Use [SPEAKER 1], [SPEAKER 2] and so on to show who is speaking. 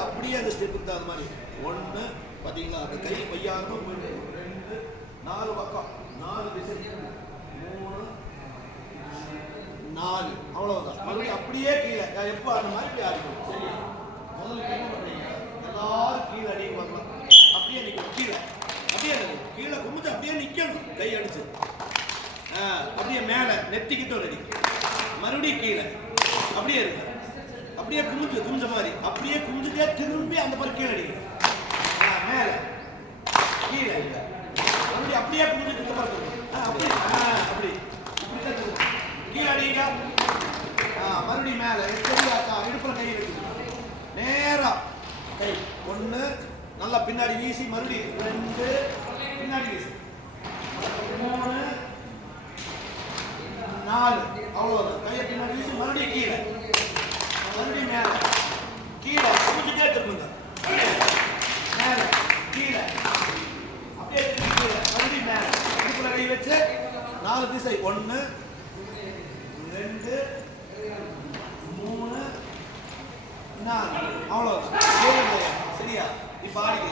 [SPEAKER 1] அப்படியே அந்த ஸ்டெப்புக்கு தகுந்த மாதிரி. ஒன்று பார்த்தீங்களா அந்த கை வையாம போயிட்டு ரெண்டு நாலு பக்கம். நாலு திசை. மூணு நாலு. அவ்வளவுதான். மறுபடியும் அப்படியே கீழே. எப்போ அந்த மாதிரி இப்படி ஆடிக்கணும்? சரியா? முதல்ல என்ன பண்றீங்க? எல்லாரும் கீழே அடிக்க பார்க்கலாம் அப்படியே நிற்கும் கீழே. அப்படியே கீழே குமிச்சு அப்படியே நிற்கணும் கை அடிச்சு. ஆ, அப்படியே மேலே. நெத்திக்கிட்ட ஒரு அடி மறுபடியும் கீழே. அப்படியே இருக்கு அப்படியே குமிஞ்சு குமிஞ்ச மாதிரி. அப்படியே குமிஞ்சுட்டே திரும்பி அந்த மாதிரி கீழே அடிக்கணும். ஆ, மேலே. கீழே மறுபடியும் அப்படியே குமிஞ்சுட்டு இந்த மாதிரி ஆ, அப்படி. அப்படி. இப்படி கீழே அடிங்க. மறுபடியும் மேலே. தெரியாதா? இடுப்புல கை வைக்கணும் நேரா. கை. ஒன்று நல்லா பின்னாடி வீசி மறுபடியும் ரெண்டு. பின்னாடி வீசி. மூணு. நாலு. அவ்வளோதான் கையை பின்னாடி வீசி மறுபடியும் கீழே. கீழே குமிஞ்சுட்டே திரும்புங்க கீழே அப்படியே திரும்பி கீழே மறுபடியும் மேலே. இடுப்புல கை வச்சு நாலு திசை. ஒன்று ரெண்டு மூணு நாலு. அவ்வளோ சரியா? இப்போ ஆடிக்க.